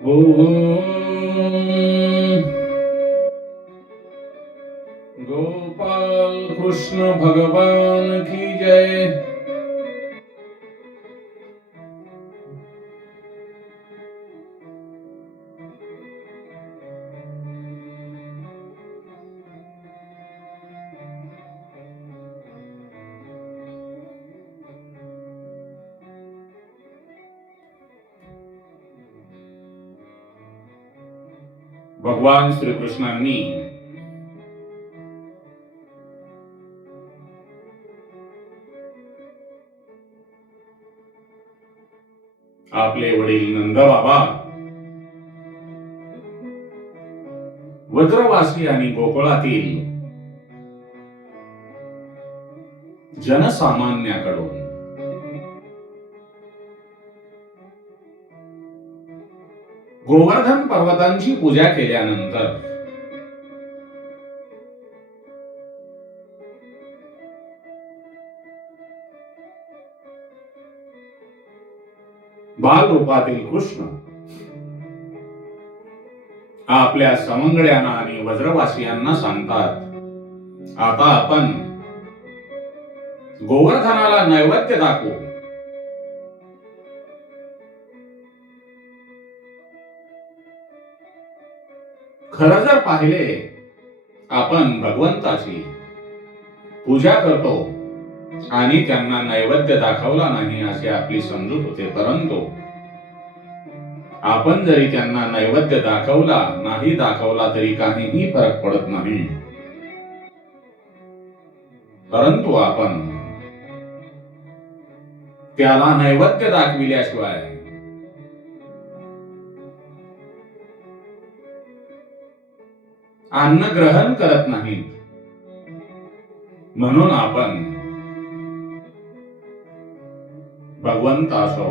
ओम गोपाल कृष्ण भगवान की जय। भगवान श्रीकृष्णांनी आपले वडील नंदबाबा, व्रजवासी आणि गोकुळातील जनसामान्याकडून गोवर्धन पर्वतांची पूजा केल्यानंतर बाल रूपातील कृष्ण आपल्या सवंगड्यांना आणि व्रजवासियांना सांगतात, आता आपण गोवर्धनाला नैवेद्य दाखवू. खरं जर पाहिले, आपण भगवंताची पूजा करतो आणि त्यांना नैवेद्य दाखवला नाही असे आपली समजूत होते, परंतु आपण जरी त्यांना नैवेद्य दाखवला नाही दाखवला तरी काहीही फरक पडत नाही. परंतु आपण त्याला नैवेद्य दाखविल्याशिवाय अन्न ग्रहण करत नाहीत. म्हणून आपण भगवंत असो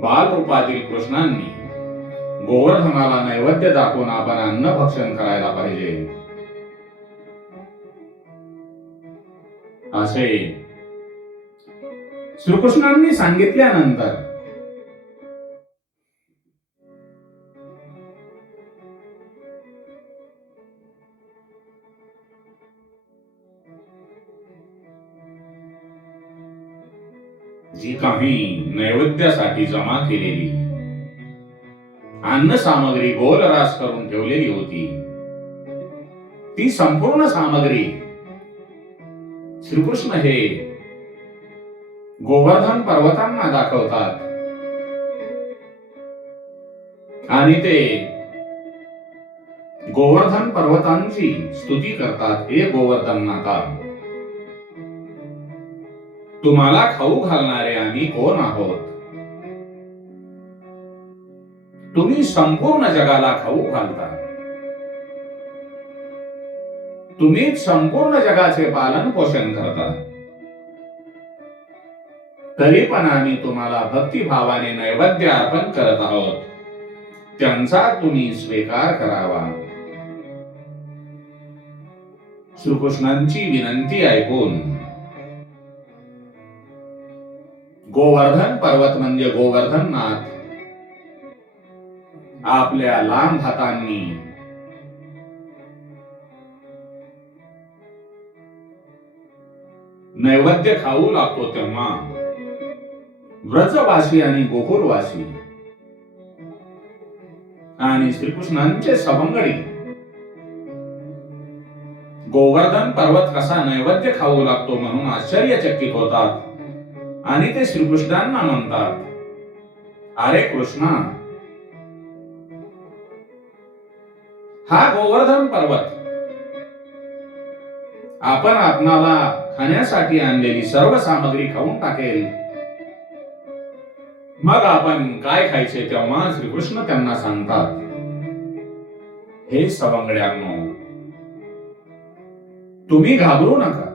बाल रूपातील कृष्णांनी गोवर्धनाला नैवेद्य दाखवून आपण अन्न भक्षण करायला पाहिजे असे श्रीकृष्णांनी सांगितल्यानंतर जी काही नैवेद्यासाठी जमा केलेली अन्न सामग्री गोल रास करून ठेवलेली होती, ती संपूर्ण सामग्री श्रीकृष्ण हे गोवर्धन पर्वतांना दाखवतात आणि ते गोवर्धन पर्वतांची स्तुती करतात. हे गोवर्धन नाथा, तुम्हाला खाऊ घालणारे आम्ही कोण आहोत? तुम्ही संपूर्ण जगाला खाऊ घालता, तुम्ही संपूर्ण जगाचे पालन पोषण करता, तरी पण आम्ही तुम्हाला भक्तिभावाने नैवेद्य अर्पण करत आहोत, त्यांचा तुम्ही स्वीकार करावा. श्रीकृष्णांची विनंती ऐकून गोवर्धन पर्वत म्हणजे गोवर्धननाथ आपल्या लांब हातांनी नैवेद्य खाऊ लागतो, तेव्हा व्रजवासी आणि गोकुळवासी आणि श्रीकृष्णांचे सवंगडी गोवर्धन पर्वत कसा नैवेद्य खाऊ लागतो म्हणून आश्चर्यचकित होतात आणि ते श्रीकृष्णांना म्हणतात, अरे कृष्णा, हा गोवर्धन पर्वत आपण आपणाला खाण्यासाठी आणलेली सर्व सामग्री खाऊन टाकेल, मग आपण काय खायचे? तेव्हा श्रीकृष्ण त्यांना सांगतात, हे सवंगड्यांनो, तुम्ही घाबरू नका.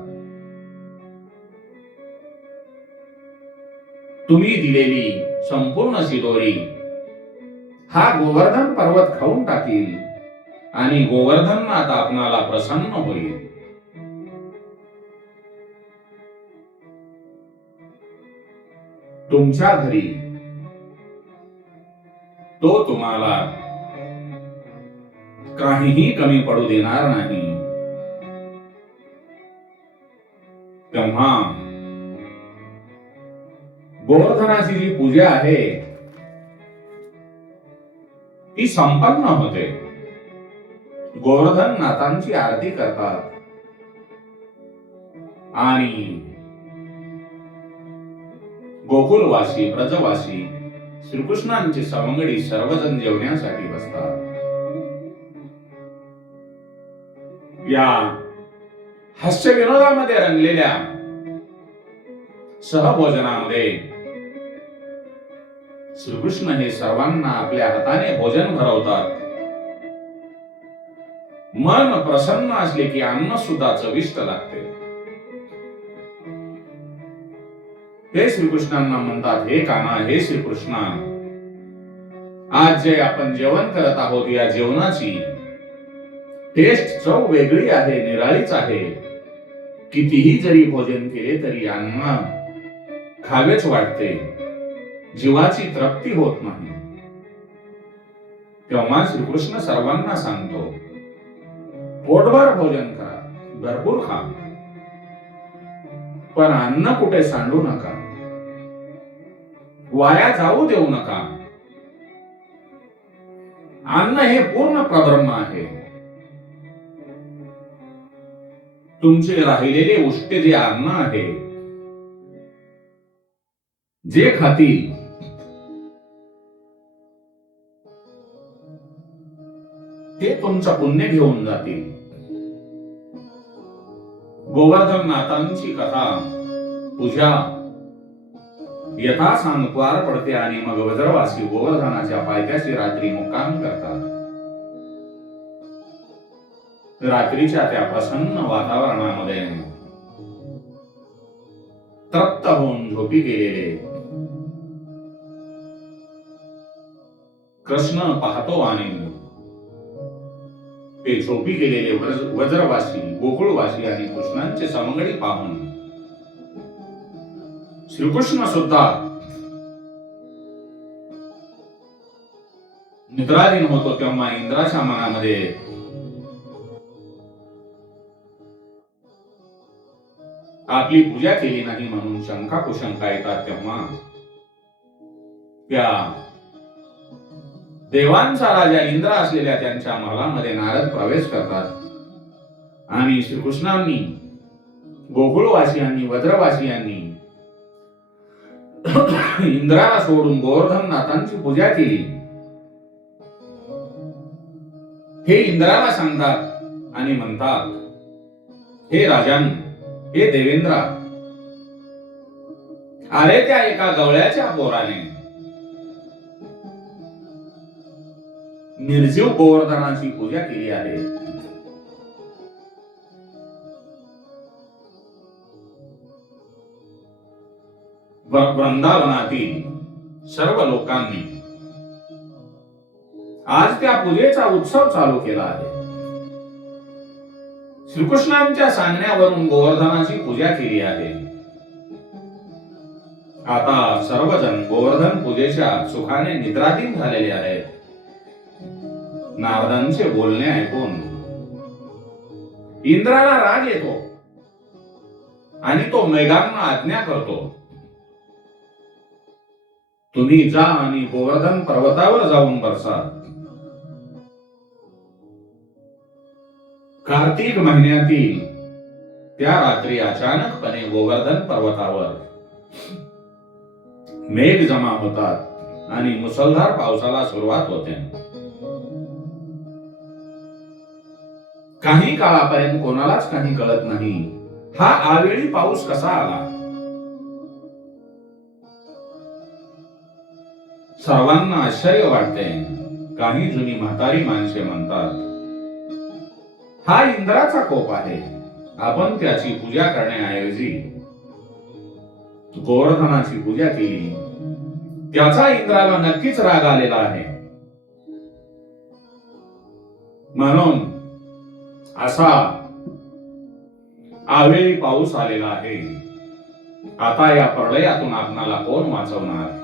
तुम्ही दिलेली संपूर्ण शिदोरी हा गोवर्धन पर्वत खाऊन टाकील आणि गोवर्धननाथ आपणाला प्रसन्न होईल. तुमच्या घरी तो तुम्हाला काहीही कमी पडू देणार नाही. तेव्हा गोवर्धनाची जी पूजा आहे ती संपन्न होते. गोवर्धन नाथांची आरती करतात आणि गोकुलवासी ब्रजवासी श्रीकृष्णांचे सवंगडी सर्वजण जेवण्यासाठी बसतात. या हास्य विनोदामध्ये रंगलेल्या सहभोजनामध्ये श्रीकृष्ण हे सर्वांना आपल्या हाताने भोजन भरवतात. मन प्रसन्न असले की अन्न सुद्धा चविष्ट लागते. हे श्रीकृष्णांना म्हणतात, हे कान्हा, हे श्रीकृष्णा, आज जे आपण जेवण करत आहोत या जेवणाची टेस्ट चव वेगळी आहे, निराळीच आहे. कितीही जरी भोजन केले तरी अन्न खावेच वाटते, जीवाची तृप्ती होत नाही. तेव्हा श्रीकृष्ण सर्वांना सांगतो, पोटभर भोजन करा, भरपूर खा, पण अन्न कुठे सांडू नका, वाया जाऊ देऊ नका. अन्न हे पूर्ण परब्रह्म आहे. तुमचे राहिलेले उष्टे जे अन्न आहे, जे खातील ते तुमचं पुण्य घेऊन जातील. गोवर्धन नाथांची कथा पूजा यथासांग पार पडते आणि मग वज्रवासी गोवर्धनाच्या पायथ्याशी रात्री मुक्काम करतात. रात्रीच्या त्या प्रसन्न वातावरणामध्ये तृप्त होऊन झोपी गेलेले कृष्ण पाहतो आणि ते झोपी गेलेले वज्रवासी गोकुळवासी आणि कृष्णांचे सवंगडी पाहून श्रीकृष्ण सुद्धा निद्राधीन होतो. तेव्हा इंद्राच्या मनामध्ये आपली पूजा केली नाही म्हणून शंका कुशंका येतात. तेव्हा त्या देवांचा राजा इंद्र असलेल्या त्यांच्या महलामध्ये नारद प्रवेश करतात आणि श्रीकृष्णांनी गोकुळवासियांनी वज्रवासियांनी इंद्राला सोडून गोवर्धन नाथांची पूजा केली हे इंद्राला सांगतात आणि म्हणतात, हे राजन, हे देवेंद्र, अरे त्या एका गवळ्याच्या पोराने निर्जीव गोवर्धनाची पूजा केली आहे. वृंदावनातील सर्व लोकांनी आज त्या पूजेचा उत्सव चालू केला आहे. श्रीकृष्णांच्या सांगण्यावरून गोवर्धनाची पूजा केली आहे. आता सर्वजण गोवर्धन पूजेच्या सुखाने निद्राधीन झालेले आहेत. नारदांचे बोलणे ऐकून इंद्राला राग येतो आणि तो मेघांना आज्ञा करतो, तुम्ही जा आणि गोवर्धन पर्वतावर जाऊन बरसा. कार्तिक महिन्यातील त्या रात्री अचानकपणे गोवर्धन पर्वतावर मेघ जमा होतात आणि मुसळधार पावसाला सुरुवात होते. काही काळापर्यंत कोणालाच काही कळत नाही हा आवेळी पाऊस कसा आला. सर्वांना आश्चर्य वाटते. काही जुनी म्हातारी माणसे म्हणतात, हा इंद्राचा कोप आहे, आपण त्याची पूजा करण्याऐवजी गोवर्धनाची पूजा केली, त्याचा इंद्राला नक्कीच राग आलेला आहे, म्हणून असा आवेळी पाऊस आलेला आहे. आता या प्रलयातून आपणाला कोण वाचवणार.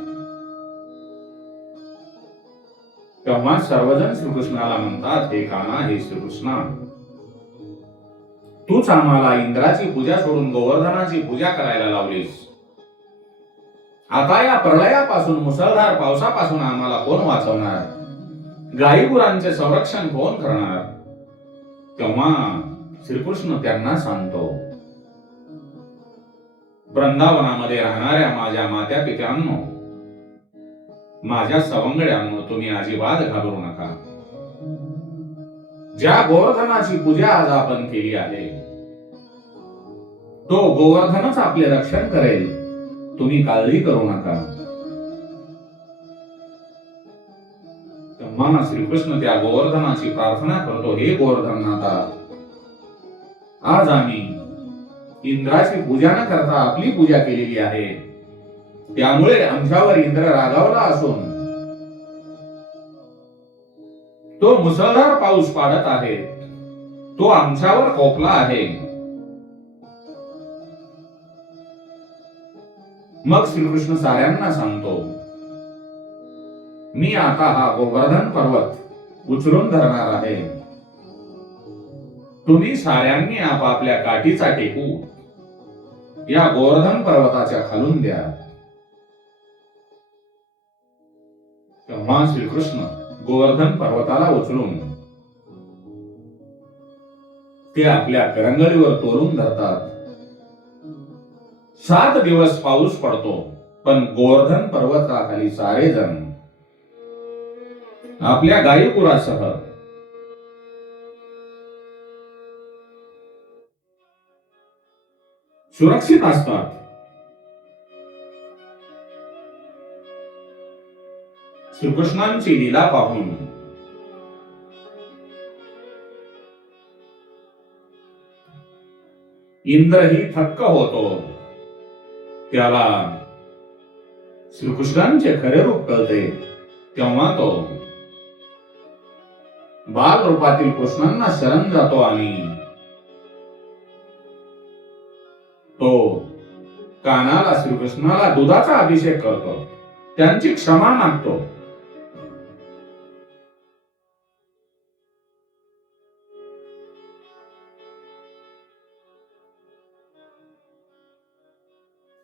तेव्हा सर्वजण श्रीकृष्णाला म्हणतात, हे कान्हा, हे श्रीकृष्णा, तूच आम्हाला इंद्राची पूजा सोडून गोवर्धनाची पूजा करायला लावलीस. आता या प्रलयापासून, मुसळधार पावसापासून आम्हाला कोण वाचवणार? गाई गुरांचे संरक्षण कोण करणार? तेव्हा श्रीकृष्ण त्यांना सांगतो, वृंदावनामध्ये राहणाऱ्या माझ्या मात्या पित्यांनो, माझ्या सवंगड्यांनो, तुम्ही अजिबात घाबरू नका. ज्या गोवर्धनाची पूजा आज आपण केली आहे, तो गोवर्धनच आपले रक्षण करेल. तुम्ही काळजी करू नका. तेव्हा श्रीकृष्ण त्या गोवर्धनाची प्रार्थना करतो, हे गोवर्धननाथा, आज आम्ही इंद्राची पूजा न करता आपली पूजा केलेली आहे. त्यामुळे आमच्यावर इंद्र रागावला असून तो मुसळधार पाऊस पाडत आहे. तो आमच्यावर कोपला आहे. मग श्रीकृष्ण साऱ्यांना सांगतो, मी आता हा गोवर्धन पर्वत उचलून धरणार आहे. तुम्ही साऱ्यांनी आपापल्या काठीचा टेकू या गोवर्धन पर्वताच्या खालून द्या. तेव्हा श्रीकृष्ण गोवर्धन पर्वताला उचलून ते आपल्या करंगळीवर तोरून धरतात. 7 दिवस पाऊस पडतो, पण गोवर्धन पर्वताखाली सारेजण आपल्या गाई गुरांसह सुरक्षित असतात. श्रीकृष्णांची लीला पाहून इंद्रही थक्क होतो. त्याला श्रीकृष्णांचे खरे रूप कळते. तेव्हा तो बाल रूपातील कृष्णांना शरण जातो आणि तो कानाला श्रीकृष्णाला दुधाचा अभिषेक करतो. त्यांची क्षमा मागतो.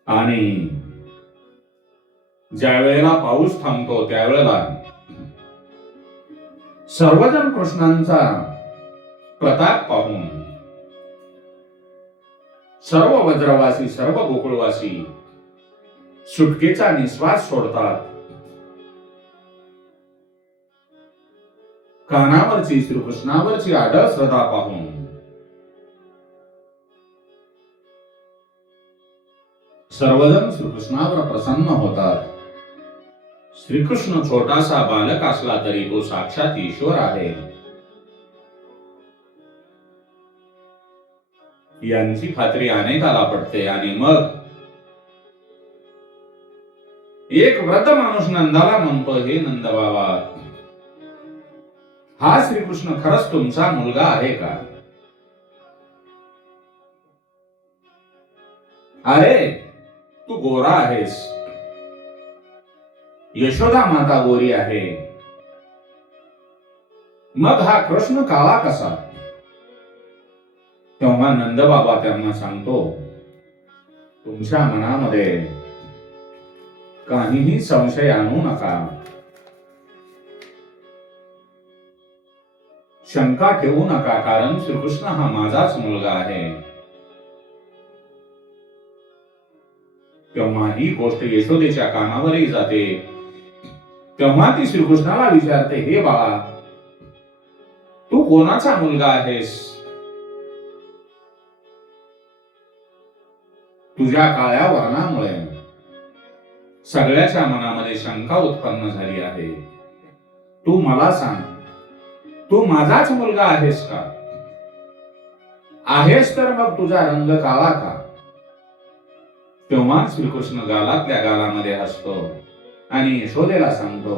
आणि ज्या वेळेला पाऊस थांबतो त्यावेळेला सर्वजण कृष्णांचा प्रताप पाहून सर्व वज्रवासी, सर्व गोकुळवासी सुटकेचा निश्वास सोडतात. कानावरची श्रीकृष्णावरची आढळ श्रद्धा पाहून सर्वजण श्रीकृष्णावर प्रसन्न होतात. श्रीकृष्ण छोटासा बालक असला तरी तो साक्षात ईश्वर आहे यांची खात्री अनेकाला पडते. आणि मग एक वृद्ध माणूस नंदाला म्हणतो, हे नंद बाबा, हा श्रीकृष्ण खरंच तुमचा मुलगा आहे का? अरे, तू गोरा आहेस, यशोदा माता गोरी आहे, मग हा कृष्ण काळा कसा? तेव्हा नंद बाबा त्यांना सांगतो, तुमच्या मनामध्ये काहीही संशय आणू नका, शंका ठेवू नका, कारण श्रीकृष्ण हा माझाच मुलगा आहे. तेव्हा ही गोष्ट यशोदेच्या कानावरही जाते. तेव्हा ती श्रीकृष्णाला विचारते, हे बाळा, तू कोणाचा मुलगा आहेस? तुझ्या काळ्या वर्णामुळे सगळ्याच्या मनामध्ये शंका उत्पन्न झाली आहे. तू मला सांग, तू माझाच मुलगा आहेस का? आहेस तर मग तुझा रंग काळा का? तेव्हा श्रीकृष्ण गालातल्या गालामध्ये हसतो आणि यशोदेला सांगतो,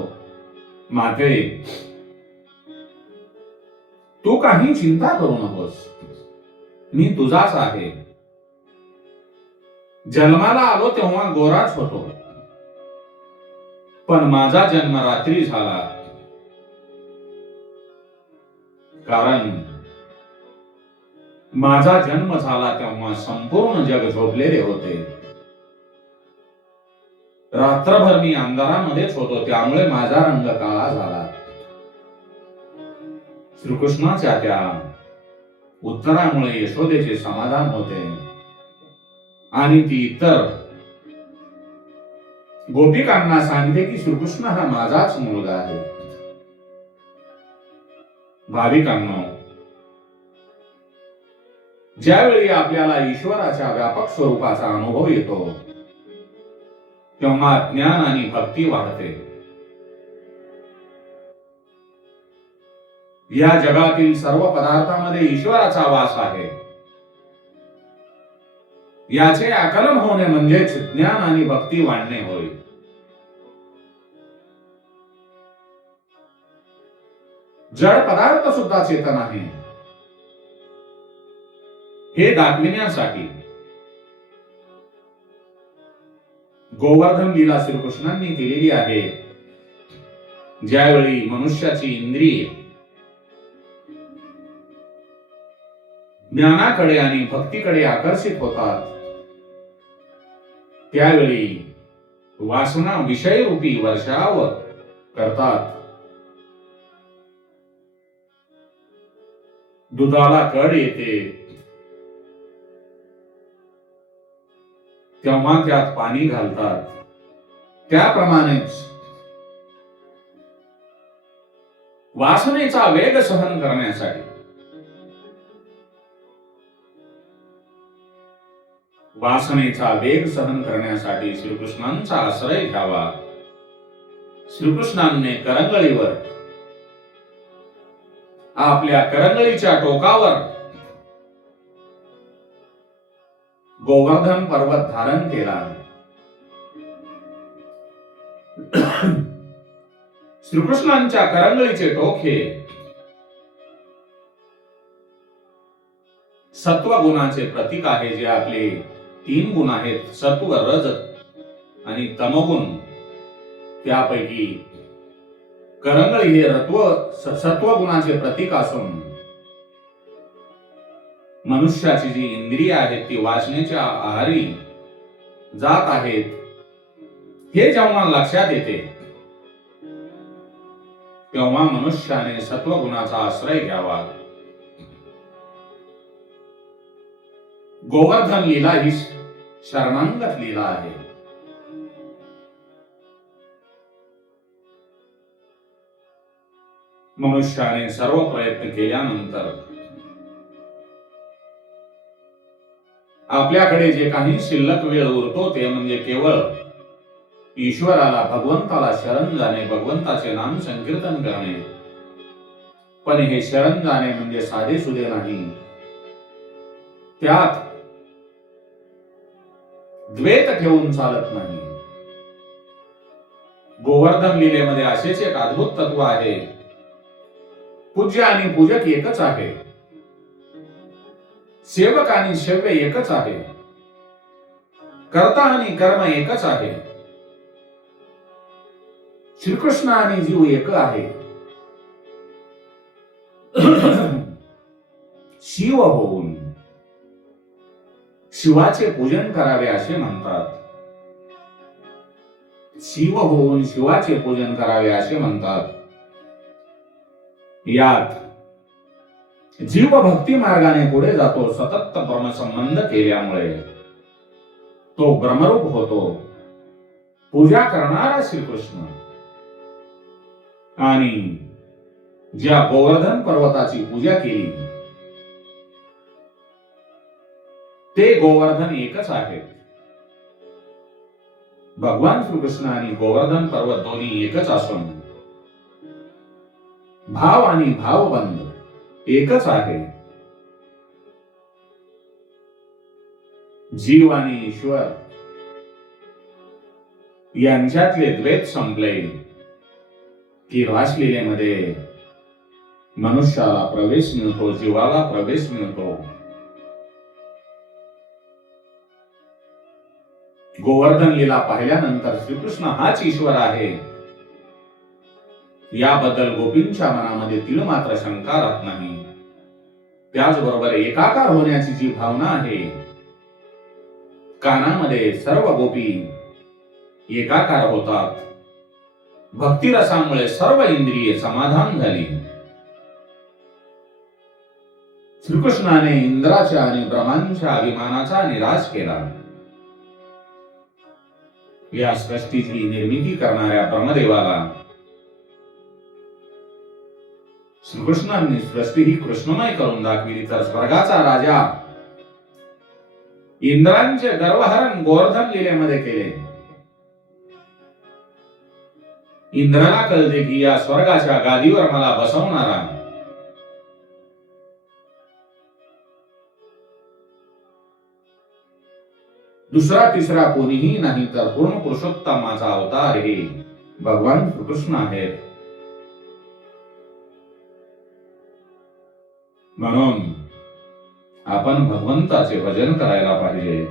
माते, तू काही चिंता करू नकोस, मी तुझाच आहे. जन्माला आलो तेव्हा गोराच होतो, पण माझा जन्म रात्री झाला कारण माझा जन्म झाला तेव्हा संपूर्ण जग झोपलेले होते. रात्रभर मी अंधारामध्येच होतो, त्यामुळे माझा रंग काळा झाला. श्रीकृष्णाच्या त्या उत्तरामुळे यशोदेचे समाधान होते आणि ती इतर गोपिकांना सांगते की श्रीकृष्ण हा माझाच मुलगा आहे. भाविकांनो, ज्यावेळी आपल्याला ईश्वराच्या व्यापक स्वरूपाचा अनुभव येतो तेव्हा ज्ञान आणि भक्ती वाढते. या जगातील सर्व पदार्थांमध्ये ईश्वराचा वास आहे, याचे आकलन होणे म्हणजेच ज्ञान आणि भक्ती वाढणे होय. जड पदार्थ सुद्धा चेतन आहे हे दाखविण्यासाठी गोवर्धन लीला श्रीकृष्णांनी केलेली आहे. ज्यावेळी मनुष्याची इंद्रिय ज्ञानाकडे आणि भक्तीकडे आकर्षित होतात, त्यावेळी वासना विषयरूपी वर्षाव करतात. दुधाला कड येते तेव्हा त्यात पाणी घालतात. त्याप्रमाणेच वासनेचा वेग सहन करण्यासाठी श्रीकृष्णांचा आश्रय घ्यावा. श्रीकृष्णांनी करंगळीवर, आपल्या करंगळीच्या टोकावर गोवर्धन पर्वत धारण केला. श्रीकृष्णांच्या करंगळीचे टोक हे सत्व गुणाचे प्रतीक आहे, जे आपले 3 गुण आहेत, सत्व, रज आणि तमोगुण. त्यापैकी करंगळी हे सत्व गुणाचे प्रतीक असून मनुष्याची जी इंद्रिय आहेत ती वासनेच्या आहारी जात आहेत हे जेव्हा लक्षात येते तेव्हा मनुष्याने सत्वगुणाचा आश्रय घ्यावा. गोवर्धन लीला ही शरणांगत लीला आहे. मनुष्याने सर्व प्रयत्न केल्यानंतर आपल्याकडे जे काही शिल्लक वेळ उरतो ते म्हणजे केवळ ईश्वराला, भगवंताला शरण जाणे, भगवंताचे नाम संकीर्तन करणे. पण हे शरण जाणे म्हणजे साधे सुधे नाही, त्यात द्वैत ठेवून चालत नाही. गोवर्धन लीलेमध्ये असेच एक अद्भुत तत्व आहे. पूज्य आणि पूजक एकच आहे, सेवक आणि सेव्य एकच आहे, कर्ता आणि कर्म एकच आहे. श्रीकृष्ण आणि जीव एक आहे. शिव होऊन शिवाचे पूजन करावे असे म्हणतात. शिव होऊन शिवाचे पूजन करावे असे म्हणतात. यात जीव भक्ती मार्गाने पुढे जातो. सतत ब्रह्मसंबंध केल्यामुळे तो ब्रह्मरूप होतो. पूजा करणारा श्रीकृष्ण आणि ज्या गोवर्धन पर्वताची पूजा केली ते गोवर्धन एकच आहे. भगवान श्रीकृष्ण आणि गोवर्धन पर्वत दोन्ही एकच असून भाव आणि भावबंध एकच आहे. जीव आणि ईश्वर यांच्यातले द्वैत संपले की रासलीलेमध्ये मनुष्याला प्रवेश मिळतो, जीवाला प्रवेश मिळतो. गोवर्धन लीला पाहिल्यानंतर श्रीकृष्ण हाच ईश्वर आहे याबद्दल गोपींच्या मनामध्ये तीळ मात्र शंका राहत नाही. त्याचबरोबर एकाकार होण्याची जी भावना आहे, कानामध्ये सर्व गोपी एकाकार होतात. भक्तिरसामुळे सर्व इंद्रिये समाधान झाली. श्रीकृष्णाने इंद्राच्या आणि ब्रह्मांच्या अभिमानाचा निराश केला. या सृष्टीची निर्मिती करणाऱ्या ब्रह्मदेवाला श्रीकृष्णांनी सृष्टी ही कृष्णमय करून दाखविली, तर स्वर्गाचा राजा इंद्रांचे गर्वहरण गोवर्धन लीलेमध्ये केले. इंद्राला कळते की या स्वर्गाच्या गादीवर मला बसवणारा दुसरा तिसरा कोणीही नाही, तर पूर्ण पुरुषोत्तमाचा अवतार हे भगवान श्रीकृष्ण आहेत. म्हणून आपण भगवंताचे भजन करायला पाहिजे,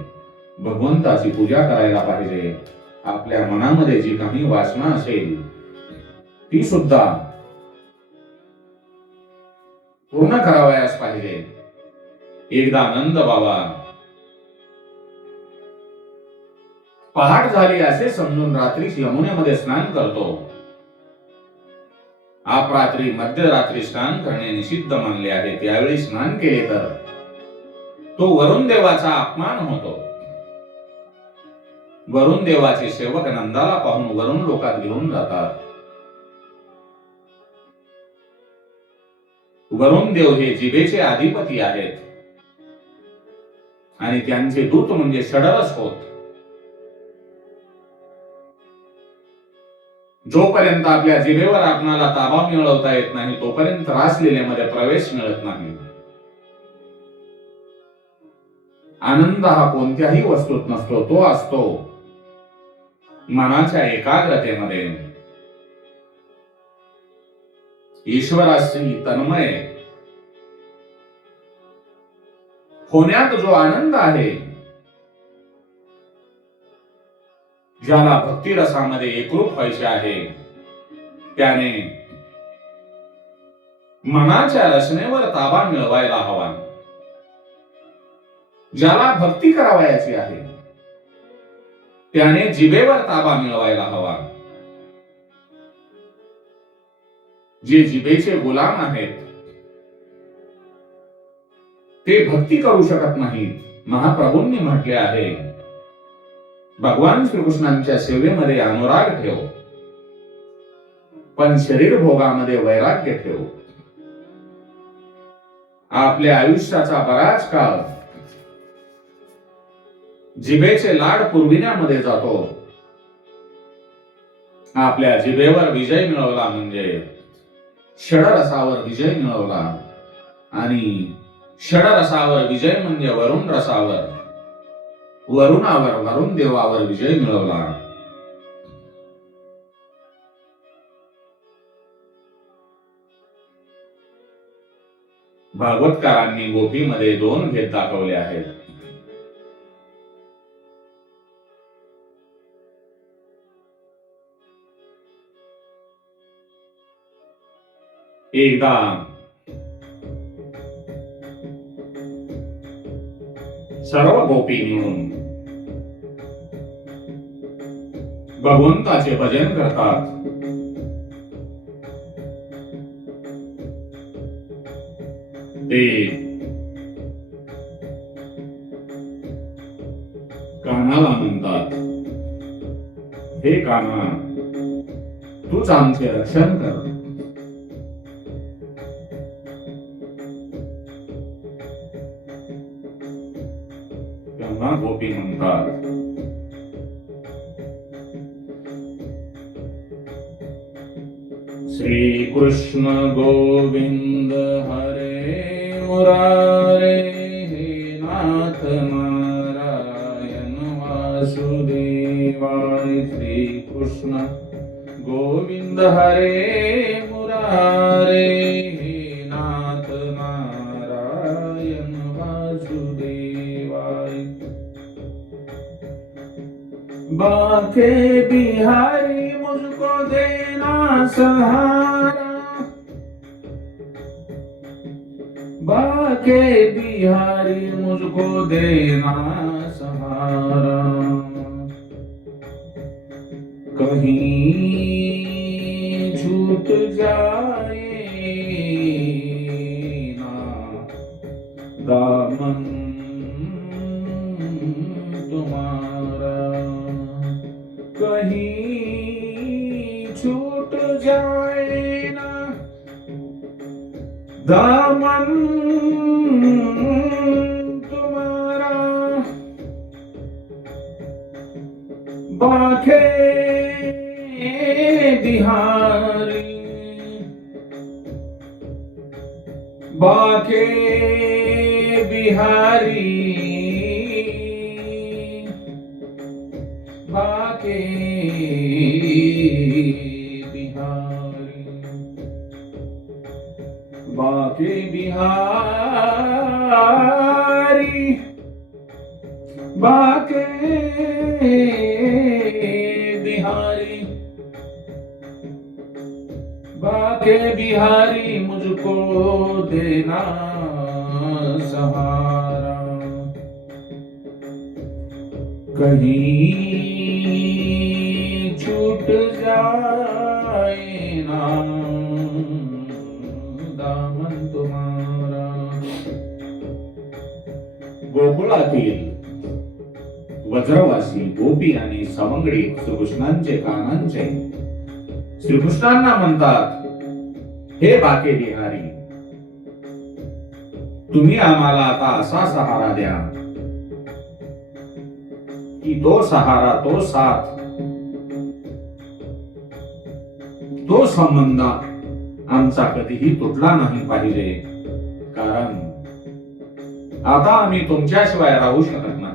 भगवंताची पूजा करायला पाहिजे. आपल्या मनामध्ये जी काही वासना असेल ती सुद्धा पूर्ण करावयास पाहिजे. एकदा नंद बाबा पहाट झाली असे समजून रात्रीच यमुनेमध्ये स्नान करतो. अपरात्री मध्यरात्री स्नान करणे निषिद्ध मानले आहे. त्यावेळी स्नान केले तर तो वरुण देवाचा अपमान होतो. वरुण देवाचे सेवक नंदाला पाहून वरुण लोकात घेऊन जातात. वरुण देव हे जिभेचे अधिपती आहेत आणि त्यांचे दूत म्हणजे षडरस होत. जोपर्यंत आपल्या जिभेवर आपणाला ताबा मिळवता येत नाही तोपर्यंत रासलीलेमध्ये प्रवेश मिळत नाही. आनंद हा कोणत्याही वस्तूत नसतो, तो असतो मनाच्या एकाग्रतेमध्ये. ईश्वराशी तन्मय होण्यात जो आनंद आहे, ज्याला भक्ती रसामध्ये एकरूप व्हायचे आहे, त्याने मनाच्या रचनेवर ताबा मिळवायला हवा. ज्याला भक्ती करावयाची आहे त्याने जिभेवर ताबा मिळवायला हवा. जे जिभेचे गुलाम आहेत ते भक्ती करू शकत नाहीत. महाप्रभूंनी म्हटले आहे, भगवान श्रीकृष्णांच्या सेवेमध्ये अनुराग ठेव, पण शरीर भोगामध्ये वैराग्य ठेव. आपल्या आयुष्याचा बराच काळ जिभेचे लाड पुरविण्यामध्ये जातो. आपल्या जिभेवर विजय मिळवला म्हणजे षडरसावर विजय मिळवला, आणि षडरसावर विजय म्हणजे वरुण रसावर, वरुणावर, वरुण देवावर विजय मिळवला. भागवतकारांनी गोपीमध्ये दोन भेद दाखवले आहेत. एकदा सर्व गोपी मिळून भगवंताचे भजन करतात. ते कान्हाला म्हणतात, हे कान्हा, तूच आमचे रक्षण कर. तेव्हा गोपी म्हणतात, श्री कृष्ण गोविंद हरे मुरारे, हे नाथ नारायण वासुदेवाय. श्री कृष्ण गोविंद हरे मुरारे, हे नाथ नारायण वासुदेवाय. बाके बिहारी मुझको देना सहारा, बाके बिहारी मुझको देना सहारा, कहीं छूट जाए ना दामन तुम्हारा, कहीं छूट जाए ना दामन तुम्हारा। बाके बिहारी, बाके बिहारी, बाके बिहारी, बाके बिहारी, बाके बिहारी, बाके बिहारी मुझको देना सहारा, कहीं छूट जाए ना दामन तुम्हारा। गोकुळातील वज्रवासी गोपी आणि सवंगडी श्रीकृष्णांचे कानांचे श्रीकृष्णांना म्हणतात, हे बाके बिहारी, तुम्ही आम्हाला आता असा सहारा द्या की तो सहारा, तो साथ, तो संबंध आमचा कधीही तुटला नाही पाहिजे, कारण आता आम्ही तुमच्याशिवाय राहू शकत नाही।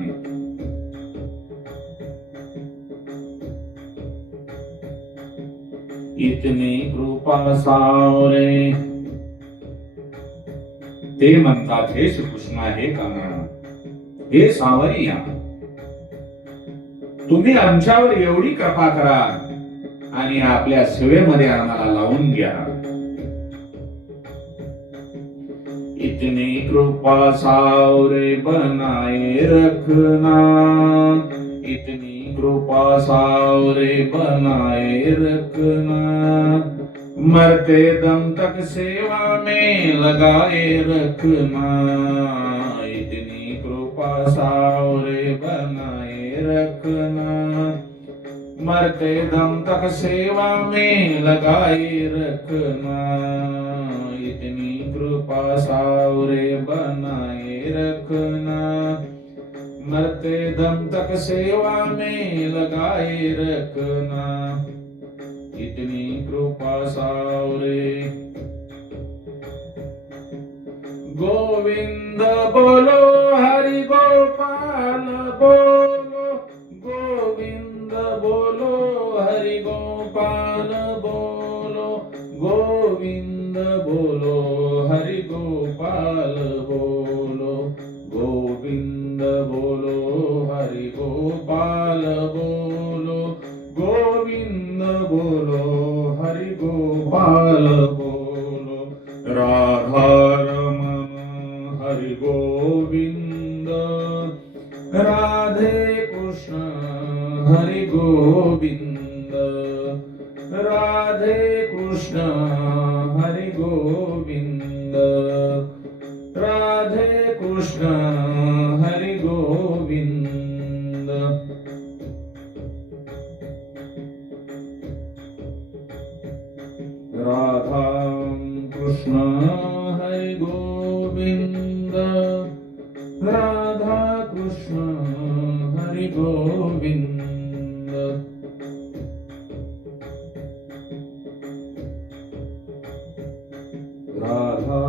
इतनी कृपा सावरे, ते म्हणतात, हे श्रीकृष्ण, हे कान्हा, हे सावरिया, तुम्ही आमच्यावर एवढी कृपा करा आणि आपल्या सेवेमध्ये आम्हाला लावून घ्या। इतनी कृपा सावरे बनाए रखना, इतनी कृपा सावरे बनाए रखना, मरते दम तक सेवा में लगाए रखना, इतनी कृपा सावरे बनाए रखना, मरते दम तक सेवा में लगाए रखना, इतनी कृपा सावरे बनाए रखना, मरते दम तक सेवा में लगाए रखना, इतनी कृपा सावरे। गोविंद बोलो हरि गोपाल बोलो, गोविंद बोलो हरि गोपाल बोलो, गोविंद बोलो हरि गोपाल बोलो, गोविंद बोलो हरि गोपाल बोलो, गोविंद बोलो हरि गोपाल बोलो। राधा रमण हरि गोविंद, राधे कृष्ण हरि गोविंद, राधे कृष्ण हरि गोविंद, राधे कृष्ण हरि गोविंद। राधा कृष्ण हरि गोविंद, राधा कृष्ण हरि गोविंद। राधा